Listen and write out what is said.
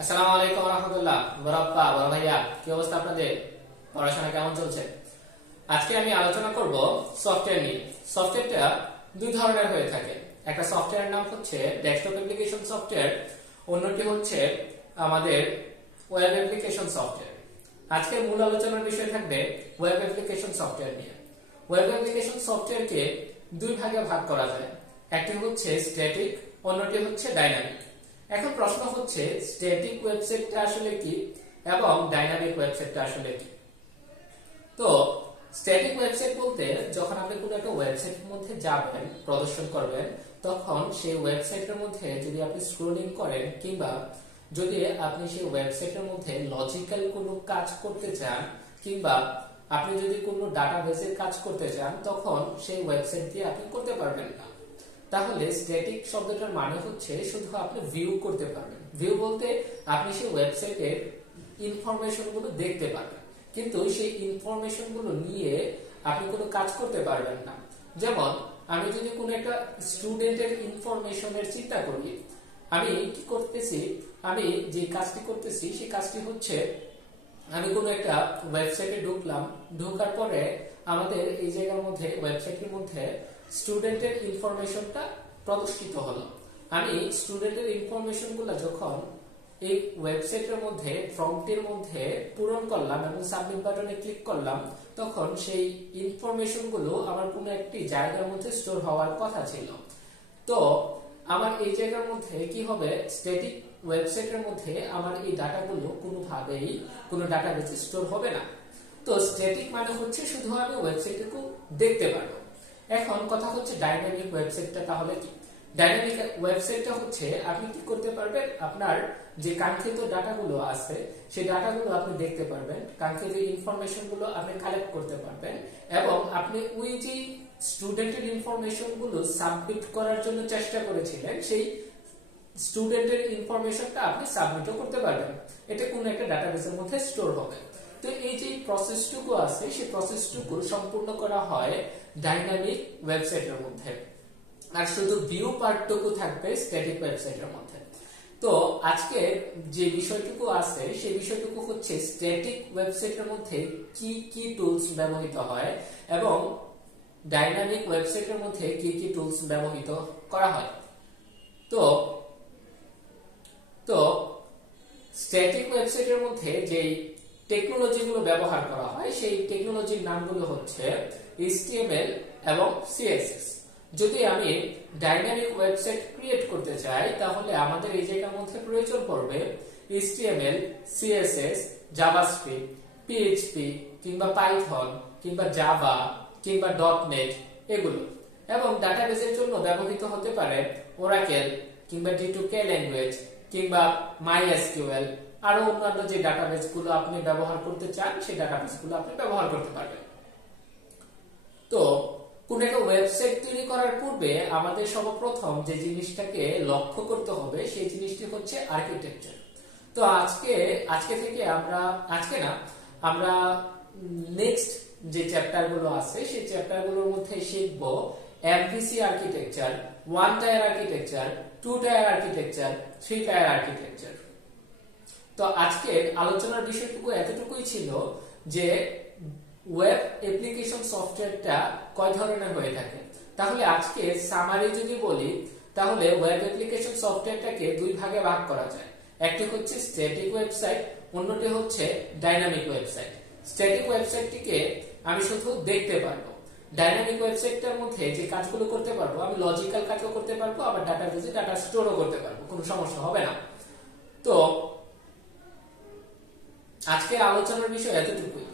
আসসালামু আলাইকুম রাহমাতুল্লাহ। বড় আপা, বড় ভাইয়া, কি অবস্থা আপনাদের? পড়াশোনা কেমন চলছে? আজকে আমি আলোচনা করব সফটওয়্যার নিয়ে। সফটওয়্যারটা দুই ধরনের হয়ে থাকে। একটা সফটওয়্যারের নাম হচ্ছে ডেস্কটপ অ্যাপ্লিকেশন সফটওয়্যার, অন্যটি হচ্ছে আমাদের ওয়েব অ্যাপ্লিকেশন সফটওয়্যার। আজকে মূল আলোচনার বিষয় থাকবে ওয়েব অ্যাপ্লিকেশন সফটওয়্যার নিয়ে। ওয়েব অ্যাপ্লিকেশন সফটওয়্যারকে দুই ভাগে ভাগ করা যায়। একটি হচ্ছে স্ট্যাটিক, অন্যটি হচ্ছে ডাইনামিক। এখন প্রশ্ন হচ্ছে স্ট্যাটিক ওয়েবসাইটটা আসলে কি এবং ডাইনামিক ওয়েবসাইটটা আসলে কি। তো স্ট্যাটিক ওয়েবসাইট বলতে যখন আপনি কোনো একটা ওয়েবসাইটের মধ্যে যাবেন, প্রদর্শন করবেন, তখন সেই ওয়েবসাইটের মধ্যে যদি আপনি স্ক্রলিং করেন কিংবা যদি আপনি সেই ওয়েবসাইটের মধ্যে লজিক্যাল কোনো কাজ করতে চান কিংবা আপনি যদি কোনো ডাটাবেসের কাজ করতে চান, তখন সেই ওয়েবসাইট দিয়ে আপনি করতে পারবেন না। তাহলে স্ট্যাটিক শব্দটার মানে হচ্ছে শুধু আপনি ভিউ করতে পারবেন। ভিউ বলতে আপনি সেই ওয়েবসাইটের ইনফরমেশন গুলো দেখতে পারবেন, কিন্তু সেই ইনফরমেশন গুলো নিয়ে আপনি কোনো কাজ করতে পারবেন না। যেমন আমি যদি কোনো একটা স্টুডেন্টের ইনফরমেশনের চিন্তা করি, আমি কি করতেছি, আমি যে কাজটি করতেছি সেই কাজটি হচ্ছে আমি কোনো একটা ওয়েবসাইটে ঢুকলাম, ঢোকার পরে আমাদের এই জায়গার মধ্যে ওয়েবসাইটের মধ্যে স্টুডেন্টের ইনফরমেশনটা প্রদর্শিত হলো। আমি স্টুডেন্টের ইনফরমেশন গুলো যখন এই ওয়েবসাইটের মধ্যে ফর্মটির মধ্যে পূরণ করলাম এবং সাবমিট বাটনে ক্লিক করলাম, তখন সেই ইনফরমেশন গুলো আমার কোনো একটি জায়গার মধ্যে স্টোর হওয়ার কথা ছিল। তো আমার এই জায়গার মধ্যে কি হবে, স্ট্যাটিক ওয়েবসাইটের মধ্যে আমার এই ডাটাগুলো কোনোভাবেই কোনো ডাটাবেসে স্টোর হবে না। তো স্ট্যাটিক মানে হচ্ছে শুধু আমি ওয়েবসাইটটুকু দেখতে পারবো। এখন কথা হচ্ছে ডাইনামিক ওয়েবসাইটটা তাহলে কি? ডাইনামিক ওয়েবসাইটটা হচ্ছে আপনি কি করতে পারবেন, আপনার যে কাঙ্ক্ষিত ডাটাগুলো আছে সেই ডাটাগুলো আপনি দেখতে পারবেন, কাঙ্ক্ষিত ইনফরমেশন গুলো আপনি কালেক্ট করতে পারবেন এবং আপনি ওই যে স্টুডেন্টের ইনফরমেশন গুলো সাবমিট করার জন্য চেষ্টা করেছিলেন, সেই স্টুডেন্টের ইনফরমেশনটা আপনি সাবমিটও করতে পারবেন। এটা কোন একটা ডাটাবেসের মধ্যে স্টোর হবে। তো এই যে প্রসেসটুকু আছে সেই প্রসেসটুকু সম্পূর্ণ করা হয় ডাইনামিক ওয়েবসাইটের মধ্যে, আর শুধু ভিউ পার্টটুকু থাকবে স্ট্যাটিক ওয়েবসাইটের মধ্যে। তো আজকে যে বিষয়টুকু আছে সেই বিষয়টুকু হচ্ছে স্ট্যাটিক ওয়েবসাইটের মধ্যে কি কি টুলস ব্যবহৃত হয় এবং ডাইনামিক ওয়েবসাইটের মধ্যে কি কি টুলস ব্যবহৃত করা হয়। তো তো স্ট্যাটিক ওয়েবসাইটের মধ্যে যে টেকনোলজিগুলো ব্যবহার করা হয় সেই টেকনোলজির নামগুলো হচ্ছে HTML এবং CSS। যদি আমি ডাইনামিক ওয়েবসাইট ক্রিয়েট করতে চাই, তাহলে আমাদের এই জায়গার মধ্যে প্রয়োজন পড়বে HTML, CSS, জাভাস্ক্রিপ্ট, PHP কিংবা পাইথন কিংবা জাভা কিংবা .NET এগুলো। এবং ডাটাবেসের জন্য ব্যবহৃত হতে পারে ওরাকেল কিংবা D2K ল্যাঙ্গুয়েজ কিংবা MySQL, আরো অন্যান্য যে ডাটাবেস গুলো আপনি ব্যবহার করতে চান সেই ডাটাবেস গুলো আপনি ব্যবহার করতে পারবেন। তো কোন একটা ওয়েবসাইট তৈরি করার পূর্বে আমাদের সর্বপ্রথম যে জিনিসটাকে লক্ষ্য করতে হবে সেই জিনিসটি হচ্ছে আর্কিটেকচার। তো আজকে থেকে আমরা নেক্সট যে চ্যাপ্টার গুলো আছে সেই চ্যাপ্টার গুলোর মধ্যে শিখব MVC architecture, 1 tyre architecture, 2 tyre architecture, 3 tyre architecture. তো আজকের আলোচনার বিষয়টুকু এতটুকুই ছিল যে ওয়েব অ্যাপ্লিকেশন সফটওয়্যারটা কয় ধরনের হয়ে থাকে। তাহলে আজকে সামারি যদি বলি, তাহলে ওয়েব অ্যাপ্লিকেশন সফটওয়্যারটাকে দুই ভাগে ভাগ করা যায়। একটি হচ্ছে স্ট্যাটিক ওয়েবসাইট, অন্যটি হচ্ছে ডাইনামিক ওয়েবসাইট। স্ট্যাটিক ওয়েবসাইটটিকে আমি শুধু দেখতে পারবো। ডাইনামিক ওয়েবসাইটটার মধ্যে যে কাজগুলো করতে পারবো, আমি লজিক্যাল কাজও করতে পারবো, আবার ডাটাবেসে ডাটা স্টোরও করতে পারবো, কোনো সমস্যা হবে না। তো আজকে আলোচনার বিষয় এতটুকুই।